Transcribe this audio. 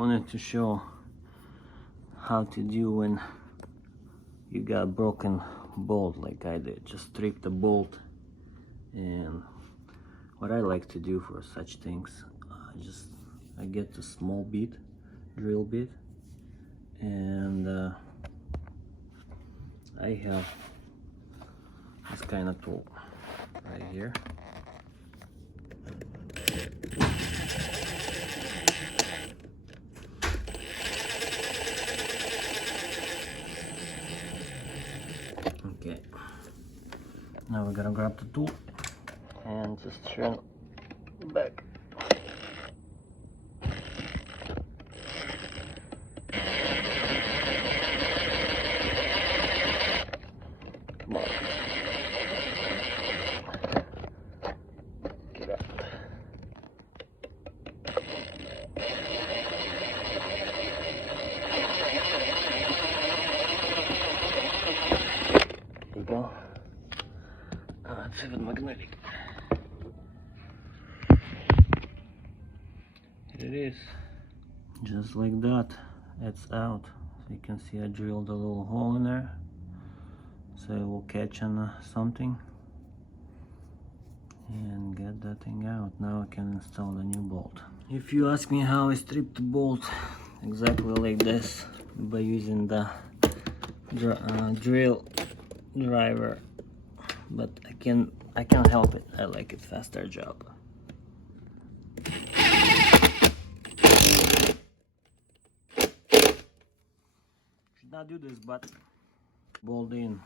wanted to show how to do when you got broken bolt like I did. Just strip the bolt. And what I like to do for such things, I get a small bit, drill bit, and I have this kind of tool right here. Okay, now we're gonna grab the tool and just turn back. Come on. Get out. There you go. It's even magnetic. Here it is. Just like that, it's out. So you can see I drilled a little hole in there, so it will catch on something and get that thing out. Now I can install the new bolt. If you ask me how I stripped the bolt, exactly like this, by using the drill driver, but I can't help it. I like it faster job. Should not do this, but bolt in.